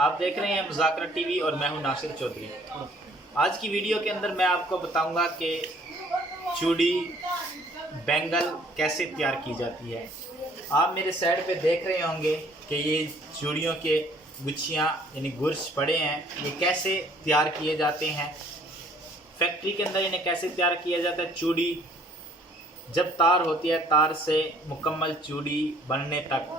आप देख रहे हैं मुज़ाकरा टीवी और मैं हूं नासिर चौधरी। आज की वीडियो के अंदर मैं आपको बताऊंगा कि चूड़ी बैंगल कैसे तैयार की जाती है। आप मेरे साइड पे देख रहे होंगे कि ये चूड़ियों के गुच्छियाँ यानी गुर्ज पड़े हैं। ये कैसे तैयार किए जाते हैं, फैक्ट्री के अंदर इन्हें कैसे तैयार किया जाता है। चूड़ी जब तार होती है, तार से मुकम्मल चूड़ी बनने तक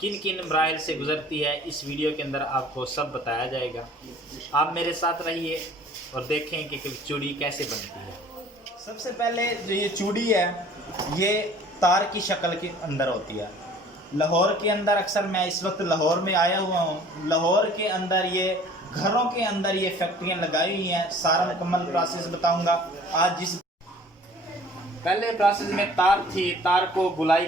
किन किन मराहिल से गुजरती है, इस वीडियो के अंदर आपको सब बताया जाएगा। आप मेरे साथ रहिए और देखें कि चूड़ी कैसे बनती है। सबसे पहले जो ये चूड़ी है ये तार की शक्ल के अंदर होती है। लाहौर के अंदर, अक्सर मैं इस वक्त लाहौर में आया हुआ हूँ, लाहौर के अंदर ये घरों के अंदर ये फैक्ट्रियाँ लगाई हुई हैं। सारा मुकम्मल प्रोसेस बताऊँगा आज। जिस पहले प्रोसेस में तार थी, तार को गुलाई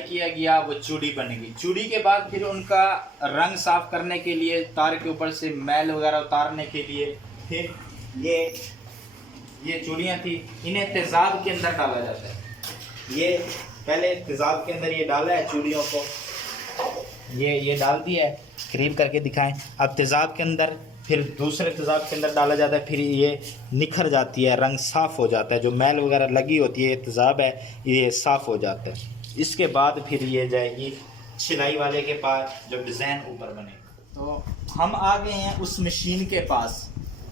किया गया, वो चूड़ी बनेगी। चूड़ी के बाद फिर उनका रंग साफ करने के लिए, तार के ऊपर से मैल वगैरह उतारने के लिए, फिर ये चूड़ियाँ थी, इन्हें तेज़ाब के अंदर डाला जाता है। ये पहले तेज़ाब के अंदर ये डाला है चूड़ियों को, ये डाल दिया है। करीब करके दिखाएं। अब तेज़ाब के अंदर फिर दूसरे तेज़ाब के अंदर डाला जाता है, फिर ये निखर जाती है, रंग साफ़ हो जाता है। जो मैल वगैरह लगी होती है, ये तेज़ाब है, ये साफ़ हो जाता है। इसके बाद फिर ये जाएगी सिलाई वाले के पास, जो डिज़ाइन ऊपर बनेगा। तो हम आ गए हैं उस मशीन के पास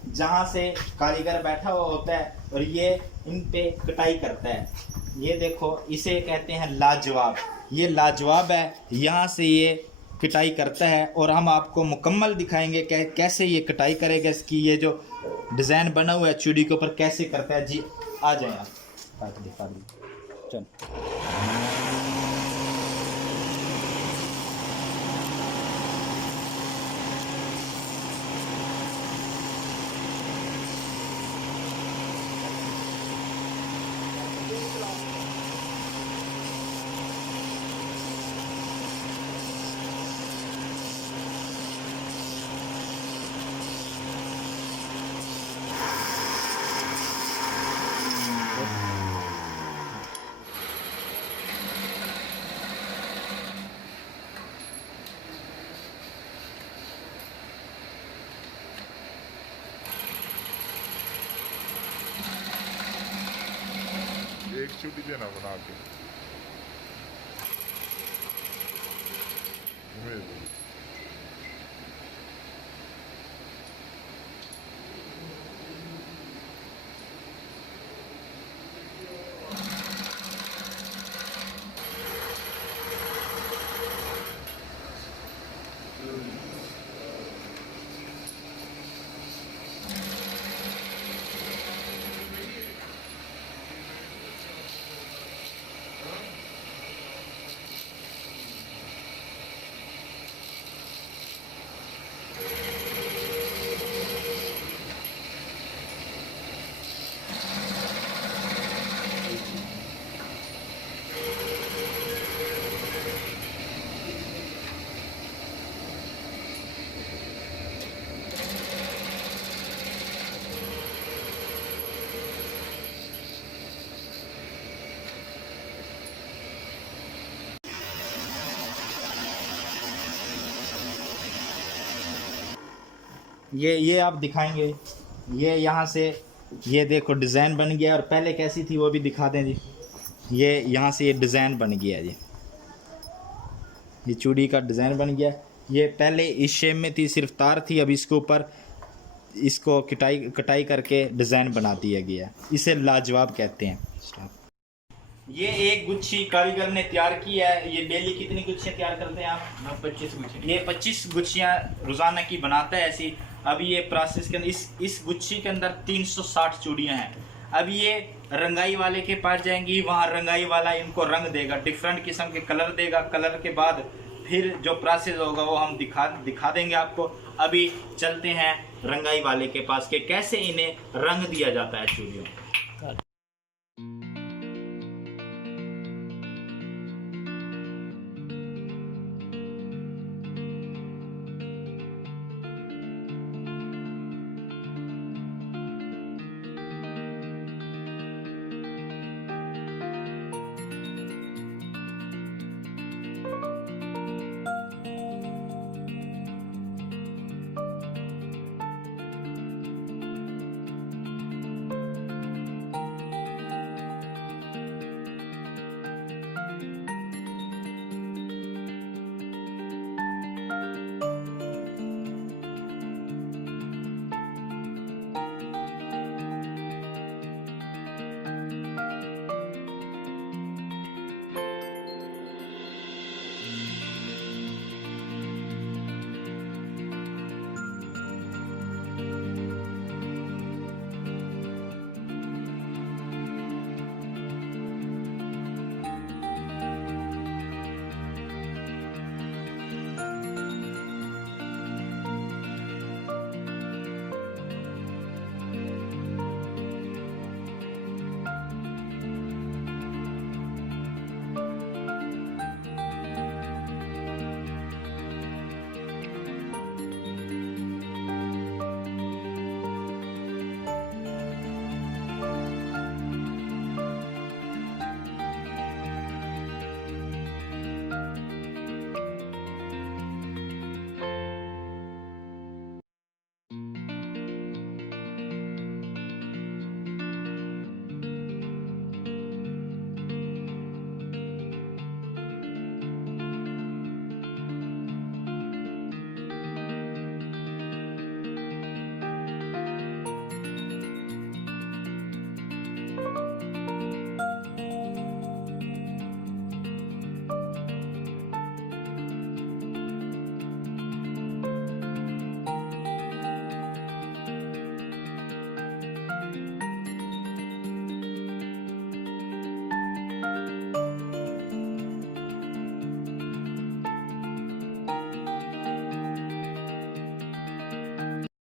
जहाँ से कारीगर बैठा हुआ होता है और ये इन पे कटाई करता है। ये देखो, इसे कहते हैं लाजवाब। ये लाजवाब है, यहाँ से ये कटाई करता है और हम आपको मुकम्मल दिखाएंगे कि कैसे ये कटाई करेगा। इसकी ये जो डिज़ाइन बना हुआ है चूड़ी के ऊपर कैसे करता है। जी आ जाए आप, काट दी चल। एक चूड़ी देना बना के ये आप दिखाएंगे। ये यहाँ से ये देखो डिज़ाइन बन गया, और पहले कैसी थी वो भी दिखा दें जी। ये यहाँ से ये डिज़ाइन बन गया जी, ये चूड़ी का डिज़ाइन बन गया। ये पहले इस शेप में थी, सिर्फ तार थी। अब इसके ऊपर इसको कटाई करके डिज़ाइन बना दिया गया। इसे लाजवाब कहते हैं। ये एक गुच्छी कारीगर ने तैयार की है। ये डेली कितनी गुच्छियाँ तैयार करते हैं आप? 25 गुच्छी। ये 25 गुच्छियाँ रोज़ाना की बनाता है ऐसी। अब ये प्रोसेस के अंदर इस गुच्छी के अंदर 360 चूड़ियाँ हैं। अब ये रंगाई वाले के पास जाएंगी, वहाँ रंगाई वाला इनको रंग देगा, डिफरेंट किस्म के कलर देगा। कलर के बाद फिर जो प्रोसेस होगा वो हम दिखा देंगे आपको। अभी चलते हैं रंगाई वाले के पास कि कैसे इन्हें रंग दिया जाता है चूड़ियों।